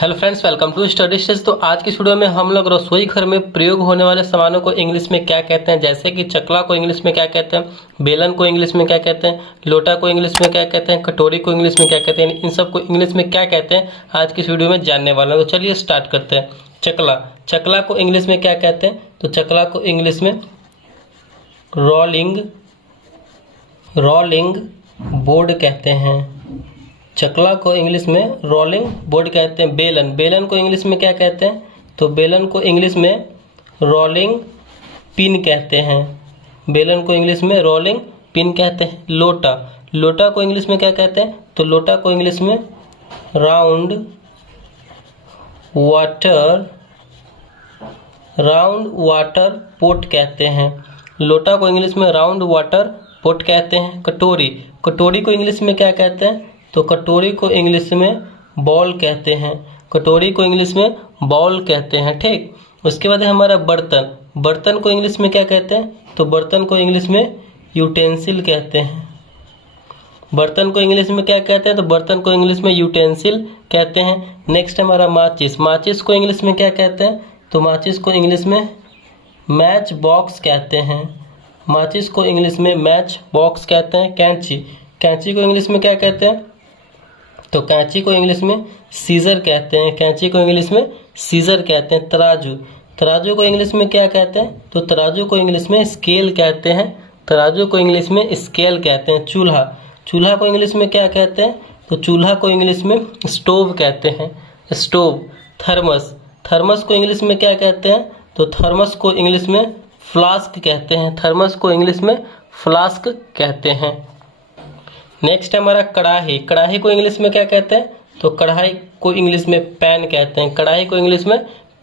Hello friends, welcome to study stage. तो आज की वीडियो में हम लोग रसोई घर में प्रयोग होने वाले सामानों को इंग्लिश में क्या कहते हैं, जैसे कि चकला को इंग्लिश में क्या कहते हैं, बेलन को इंग्लिश में क्या कहते हैं, लोटा को इंग्लिश में क्या कहते हैं, कटोरी को इंग्लिश में क्या कहते हैं, इन सब को इंग्लिश में क्या कहते हैं आज की वीडियो में जानने वाला है। तो चलिए स्टार्ट करते हैं। चकला को इंग्लिश में क्या कहते हैं? तो चकला को इंग्लिश में रोलिंग बोर्ड कहते हैं। चकला को इंग्लिश में रोलिंग बोर्ड कहते हैं। बेलन को इंग्लिश में क्या कहते हैं? तो बेलन को इंग्लिश में रोलिंग पिन कहते हैं। बेलन को इंग्लिश में रोलिंग पिन कहते हैं। लोटा को इंग्लिश में क्या कहते हैं? तो लोटा को इंग्लिश में राउंड वाटर पोट कहते हैं। लोटा को इंग्लिश में राउंड वाटर पोट कहते हैं। कटोरी को इंग्लिश में क्या कहते हैं? तो कटोरी को इंग्लिश में बॉल कहते हैं। कटोरी को इंग्लिश में बॉल कहते हैं। ठीक, उसके बाद है हमारा बर्तन को इंग्लिश में क्या कहते हैं? तो बर्तन को इंग्लिश में यूटेंसिल कहते हैं। बर्तन को इंग्लिश में क्या कहते हैं? तो बर्तन को इंग्लिश में यूटेंसिल कहते हैं। नेक्स्ट हमारा माचिस को इंग्लिश में क्या कहते हैं? तो माचिस को इंग्लिश में मैच बॉक्स कहते हैं। माचिस को इंग्लिश में मैच बॉक्स कहते हैं। कैंची को इंग्लिश में क्या कहते हैं? तो कैंची को इंग्लिश में सीजर कहते हैं। कैंची को इंग्लिश में सीजर कहते हैं। तराजू को इंग्लिश में क्या कहते हैं? तो तराजू को इंग्लिश में स्केल कहते हैं। तराजू को इंग्लिश में स्केल कहते हैं। चूल्हा को इंग्लिश में क्या कहते हैं? तो चूल्हा को इंग्लिश में स्टोव कहते हैं। थर्मस को इंग्लिश में क्या कहते हैं? तो थर्मस को इंग्लिश में फ्लास्क कहते हैं। थर्मस को इंग्लिश में फ्लास्क कहते हैं। नेक्स्ट हमारा कढ़ाई को इंग्लिश में क्या कहते हैं? तो कढ़ाई को इंग्लिश में पैन कहते हैं। कढ़ाई को इंग्लिश में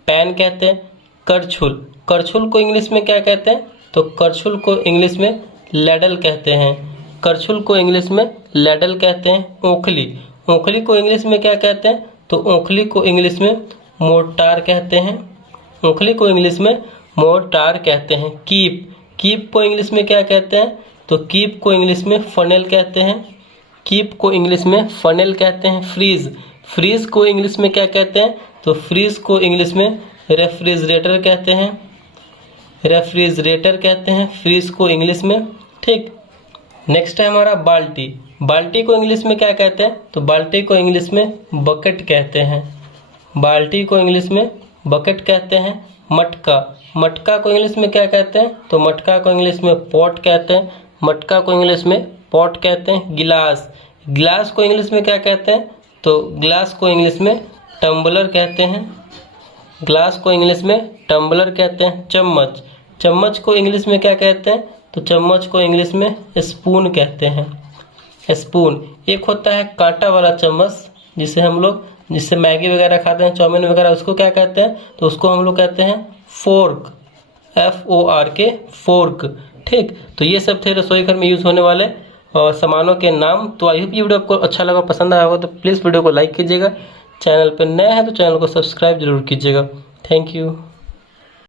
पैन कहते हैं। करछुल को इंग्लिश में क्या कहते हैं? तो करछुल को इंग्लिश में लैडल कहते हैं। करछुल को इंग्लिश में लैडल कहते हैं। ओखली को इंग्लिश में क्या कहते हैं? तो ओखली को इंग्लिश में मोर्टार कहते हैं। ओखली को इंग्लिश में मोर्टार कहते हैं। कीप को इंग्लिश में क्या कहते हैं? तो कीप को इंग्लिश में फनेल कहते हैं। कीप को इंग्लिश में फनेल कहते हैं। फ्रीज को इंग्लिश में क्या कहते हैं? तो फ्रीज को इंग्लिश में रेफ्रिजरेटर कहते हैं। फ्रीज को इंग्लिश में। ठीक, नेक्स्ट है हमारा बाल्टी को इंग्लिश में क्या कहते हैं? तो बाल्टी को इंग्लिश में बकेट कहते हैं। बाल्टी को इंग्लिश में बकेट कहते हैं। मटका को इंग्लिश में क्या कहते हैं? तो मटका को इंग्लिश में पॉट कहते हैं। मटका को इंग्लिश में पॉट कहते हैं। गिलास को इंग्लिश में क्या कहते हैं? तो गिलास को इंग्लिश में टम्बलर कहते हैं। ग्लास को इंग्लिश में टम्बलर कहते हैं। चम्मच को इंग्लिश में क्या कहते हैं? तो चम्मच को इंग्लिश में स्पून कहते हैं। स्पून एक होता है कांटा वाला चम्मच, जिससे मैगी वगैरह खाते हैं, चाउमीन वगैरह, उसको क्या कहते हैं? तो उसको हम लोग कहते हैं फोर्क, FORK, फोर्क। ठीक, तो ये सब थे रसोई घर में यूज़ होने वाले सामानों के नाम। तो आई होप ये वीडियो आपको अच्छा लगा, पसंद आया होगा। तो प्लीज़ वीडियो को लाइक कीजिएगा। चैनल पर नए हैं तो चैनल को सब्सक्राइब जरूर कीजिएगा। Thank you.